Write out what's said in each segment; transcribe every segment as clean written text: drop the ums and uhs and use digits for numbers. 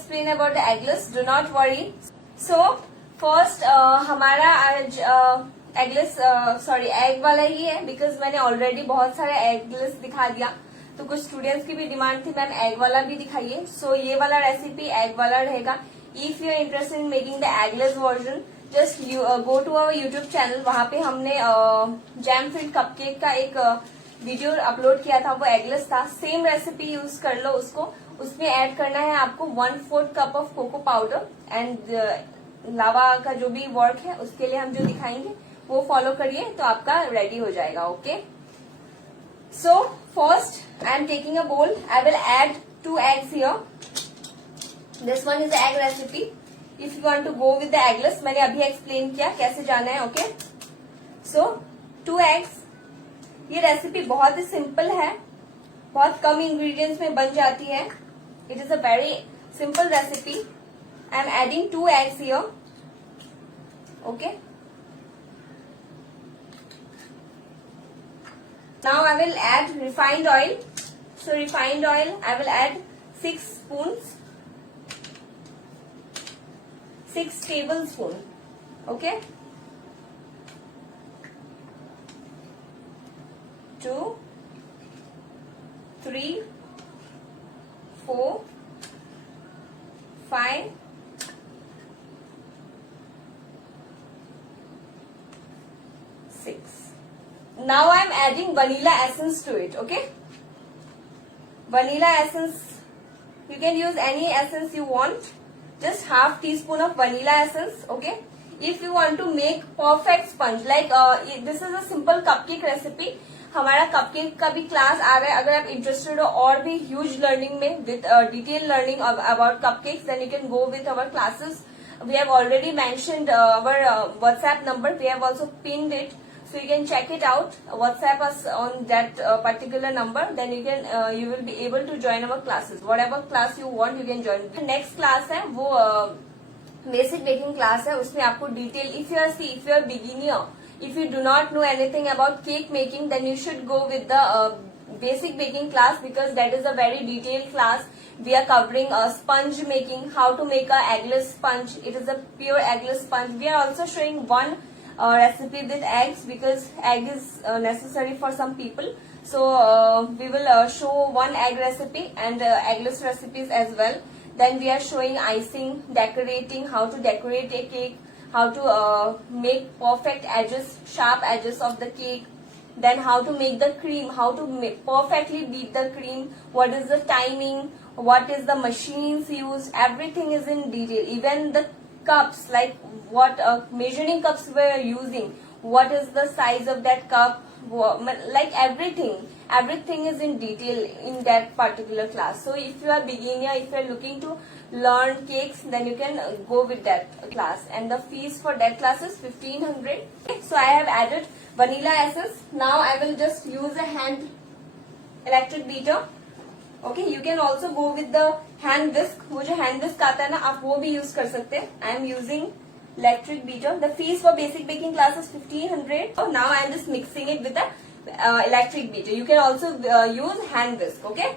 explain about the eggless. Do not worry. So first हमारा आज eggless egg वाला ही है, बिकॉज मैंने ऑलरेडी बहुत सारे एगलेस दिखा दिया, तो कुछ स्टूडेंट्स की भी डिमांड थी मैम एग वाला भी दिखाइए. सो ये वाला रेसिपी एग वाला रहेगा. If you are interested in making the eggless version, just go to our YouTube channel. वहां पे हमने जैम फिल्ड कपकेक का एक वीडियो अपलोड किया था, वो एगलेस था. सेम रेसिपी यूज कर लो उसको. उसमें ऐड करना है आपको 1/4 cup of cocoa powder and lava का जो भी वर्क है उसके लिए हम जो दिखाएंगे वो फॉलो करिए तो आपका रेडी हो जाएगा. Okay, so first I am taking a bowl. I will add 2 eggs here. This one is egg recipe. If you want to go with the eggless, मैंने अभी एक्सप्लेन किया कैसे जाना है. Okay, so 2 eggs. ये recipe बहुत ही simple है, बहुत कम इंग्रेडिएंट्स में बन जाती है. It is a very simple recipe. I am adding 2 eggs here. Okay. Now I will add refined oil. So refined oil I will add 6 spoons. 6 tablespoons. Okay. 2, 3, 4, 5, 6. Now I am adding vanilla essence to it. Okay, vanilla essence, you can use any essence you want. Just half teaspoon of vanilla essence. Okay, if you want to make perfect sponge, like this is a simple cupcake recipe. हमारा cupcake का भी class आ रहा है. अगर आप interested हो और भी ह्यूज लर्निंग में with detail learning about cupcakes, then you can go with our classes. We have already mentioned our WhatsApp number. We have also pinned it, so you can check it out. WhatsApp us on that particular number. Then you will be able to join our classes. Whatever class you want, you can join. The next class है वो basic baking class है. उसमें आपको detail. If you are beginner, if you do not know anything about cake making, then you should go with the basic baking class, because that is a very detailed class. We are covering sponge making, how to make a eggless sponge. It is a pure eggless sponge. We are also showing one recipe with eggs, because egg is necessary for some people. So we will show one egg recipe and eggless recipes as well. Then we are showing icing, decorating, how to decorate a cake, how to make perfect edges, sharp edges of the cake. Then how to make the cream, how to perfectly beat the cream, what is the timing, what is the machines used, everything is in detail. Even the cups, like what measuring cups we are using, what is the size of that cup, like everything is in detail in that particular class. So if you are beginner, if you are looking to learn cakes, then you can go with that class, and the fees for that class is 1500. Okay, so I have added vanilla essence. Now I will just use a hand electric beater. Okay, you can also go with the hand whisk. वो जो hand whisk आता है ना, आप वो भी use कर सकते हैं. I am using electric beater. The fees for basic baking class is 1500. So now I am just mixing it with the electric beater. You can also use hand whisk. Okay.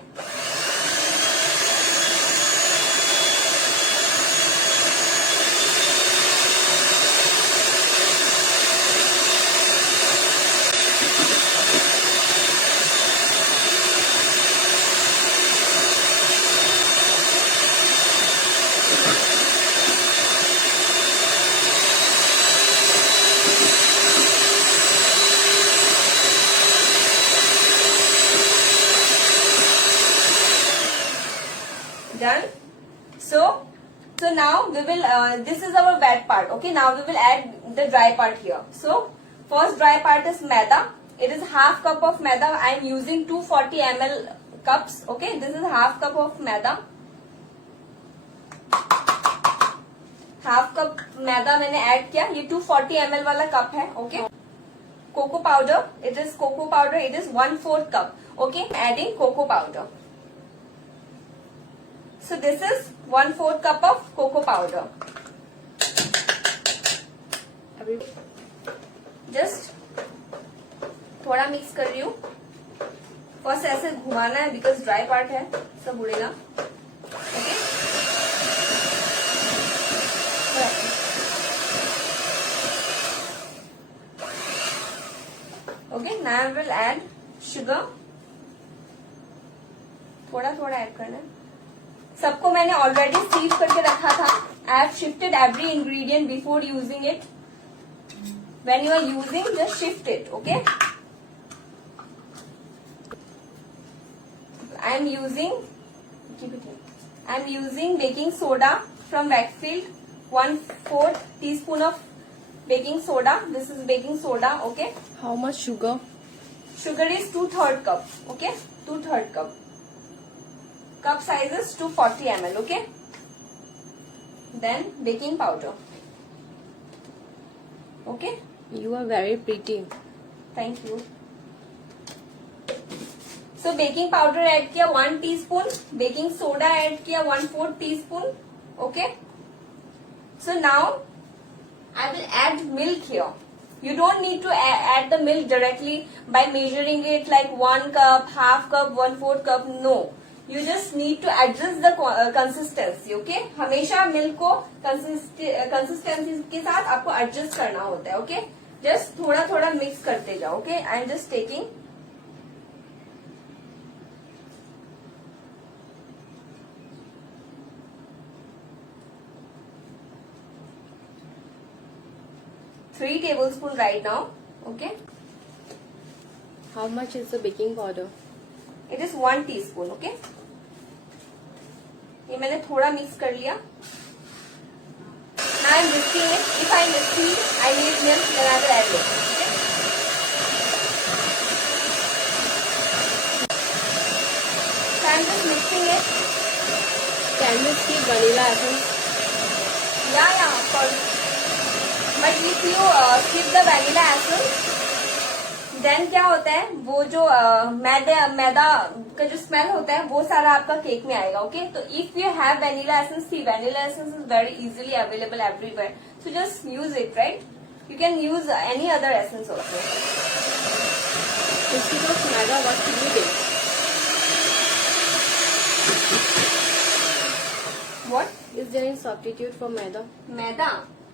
Done. So now we will, this is our wet part. Okay, now we will add the dry part here. So first dry part is maida. It is half cup of maida. I am using 240 ml cups. Okay, this is half cup of maida. Half cup maida मैंने add किया. ये 240 ml वाला cup है. Okay, cocoa powder, it is cocoa powder, it is 1/4 cup. Okay, adding cocoa powder. So this is 1/4 cup of cocoa powder. अभी just थोड़ा mix कर रही हूँ. फर्स्ट ऐसे घुमाना है बिकॉज ड्राई पार्ट है, सब उड़ेगा. Okay, I will add sugar. थोड़ा थोड़ा ऐड करना है. सबको मैंने ऑलरेडी सीव करके रखा था. I have shifted every ingredient before using it. When you are using, just shift it, okay? I am using baking soda from Wakefield. 1/4 teaspoon of baking soda. This is baking soda, okay? How much sugar? Sugar is 2/3 cup, okay? 2/3 cup. Cup size is 240 ml, okay? Then baking powder, okay? You are very pretty. Thank you. So baking powder add किया 1 teaspoon, baking soda add किया 1/4 teaspoon, okay? So now I will add milk here. You don't need to add the milk directly by measuring it like 1 cup, half cup, 1/4 cup. No, you just need to adjust the consistency, okay? हमेशा milk को consistency के साथ आपको adjust करना होता है, okay? Just थोड़ा थोड़ा mix करते जाओ, okay? I am just taking 3 tablespoons right now, okay? How much is the baking powder? It is 1 teaspoon, okay? ये मैंने थोड़ा मिक्स कर लिया. Now I am mixing it. If I see I need milk, then I will add it. Okay? So I am just mixing it. Can we skip vanilla essence? Yeah, of course. But if you skip the vanilla essence, then क्या होता है, वो जो मैदा का जो smell होता है वो सारा आपका केक में आएगा, ओके? तो if you have vanilla essence, see vanilla essence is very easily available everywhere, so just use it, right? You can use any other essence also. Instead of maida, what should we take? What? Is there any substitute for maida? Maida.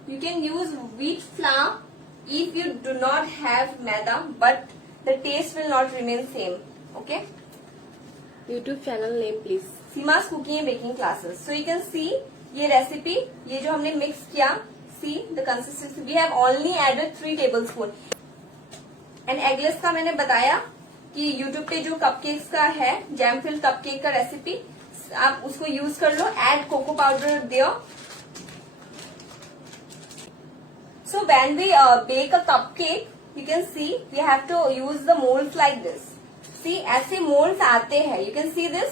You can use wheat flour if you do not have maida, but the taste will not remain same, okay? YouTube channel name please. Sima's cooking and baking classes. So you can see ये recipe, ये जो हमने mix किया, see the consistency. We have only added 3 tablespoon. And eggless का मैंने बताया कि YouTube पे जो कपकेक्स का है, जैम फिल्ड कपकेक का रेसिपी, आप उसको यूज कर लो. Add cocoa powder there. So when we bake a cupcake, you can see we have to use the molds like this. See, ऐसे molds आते हैं. You can see this.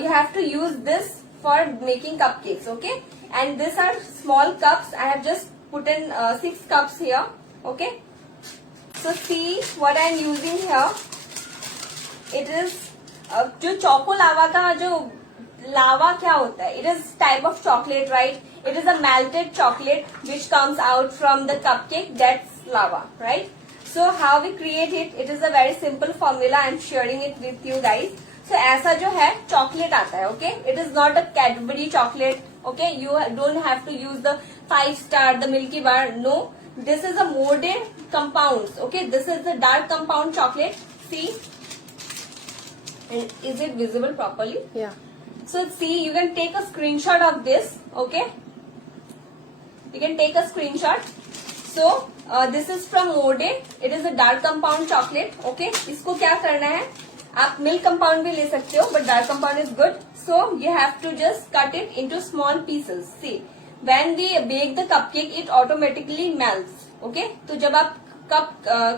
You have to use this for making cupcakes, okay? And these are small cups. I have just put in 6 cups here, okay? So see what I am using here. It is जो choco lava का जो लावा क्या होता है? It is type of chocolate, right? It is a melted chocolate which comes out from the cupcake. That's lava, right? So how we create it? It is a very simple formula. I am sharing it with you guys. So ऐसा जो है chocolate आता है, okay? It is not a Cadbury chocolate, okay? You don't have to use the 5-star, the Milky Bar. No, this is a molded compounds, okay? This is the dark compound chocolate. See, and is it visible properly? Yeah. So see, you can take a screenshot of this, okay? You can take a screenshot. So this is from Mode. It is a dark compound chocolate, okay? इसको क्या करना है? आप milk compound भी ले सकते हो, but dark compound is good. So you have to just cut it into small pieces. See, when we bake the cupcake, it automatically melts, okay? तो जब आप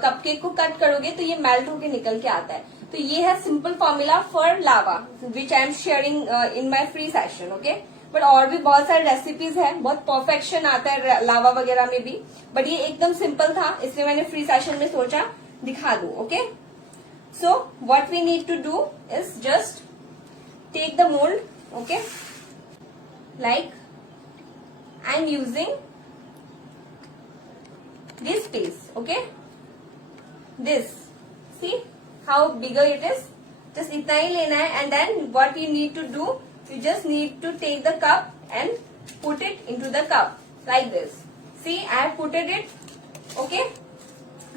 cupcake को cut करोगे तो ये melt होके निकल के आता है. तो ये है simple formula for lava which I am sharing in my free session, okay? But और भी बहुत सारे रेसिपीज है, बहुत परफेक्शन आता है लावा वगैरह में भी, बट ये एकदम सिंपल था, इसलिए मैंने फ्री सेशन में सोचा दिखा दूं, okay? So what we need to do is just take the mould, okay? Like I am using this piece, okay? This, see how bigger it is, just इतना ही लेना है. And then what you need to do, you just need to take the cup and put it into the cup like this. See, I have put it, okay?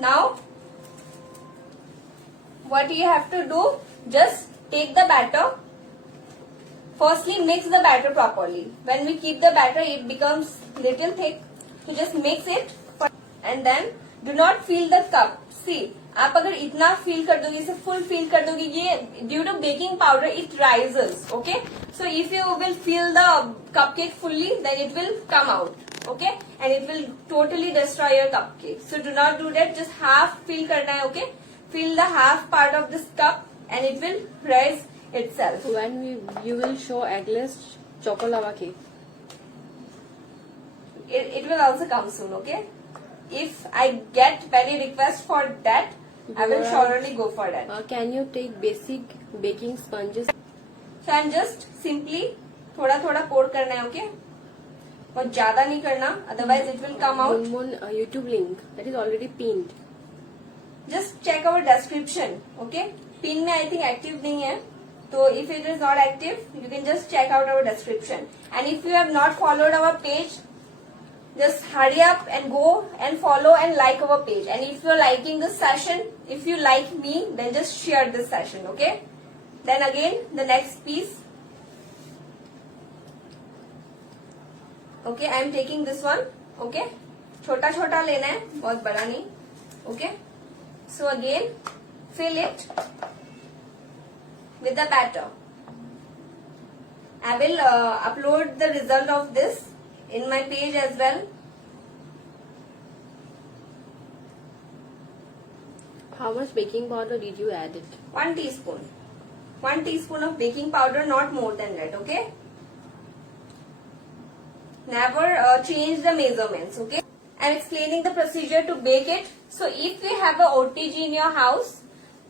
Now what you have to do, just take the batter. Firstly, mix the batter properly. When we keep the batter, it becomes little thick. So just mix it and then do not fill the cup. See, आप अगर इतना fill कर दोगे, इसे full fill कर दोगे, ये due to baking powder it rises. Okay, so if you will fill the cupcake fully, then it will come out. Okay, and it will totally destroy your cupcake. So do not do that. Just half fill करना है. Okay, fill the half part of this cup and it will rise itself. When you will show eggless choco lava cake. It will also come soon. Okay, if I get many requests for that, I will surely go for that. Can you take basic baking sponges? So I'm just simply थोड़ा थोड़ा pour करना है. Okay, बहुत ज्यादा नहीं करना, otherwise it will come out. YouTube link that is already pinned. Just check our description. Okay, pin में I think active नहीं है. So if it is not active, you can just check out our description. And if you have not followed our page, just hurry up and go and follow and like our page. And if you are liking this session, if you like me, then just share this session. Okay. Then again the next piece. Okay, I am taking this one. Okay, छोटा छोटा लेना है, बहुत बड़ा नहीं. Okay. So again, fill it with the batter. I will upload the result of this in my page as well. How much baking powder did you add it? 1 teaspoon. 1 teaspoon of baking powder, not more than that. Okay. Never change the measurements. Okay. I am explaining the procedure to bake it. So if you have a OTG in your house,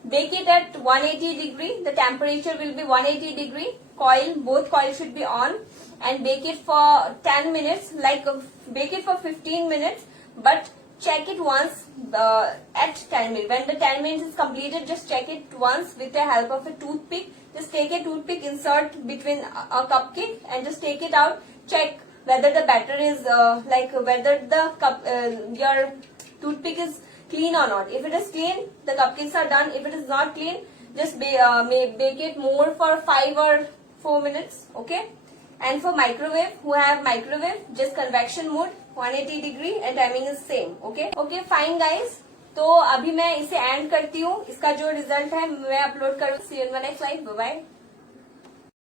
bake it at 180 degree. The temperature will be 180 degree. Both coils should be on, and bake it for 10 minutes. Like bake it for 15 minutes, but check it once at 10 minutes. When the 10 minutes is completed, just check it once with the help of a toothpick. Just take a toothpick, insert between a cupcake, and just take it out. Check whether the batter is whether the your toothpick is clean or not. If it is clean, the cupcakes are done. If it is not clean, just bake it more for 5 or 4 minutes. Okay. And for microwave, who have microwave, just convection mode 180 degree and timing is same. Okay. Okay, fine guys. तो अभी मैं इसे and करती हूँ. इसका जो result है मैं अपलोड करूँ. See you in my next slide. Bye bye.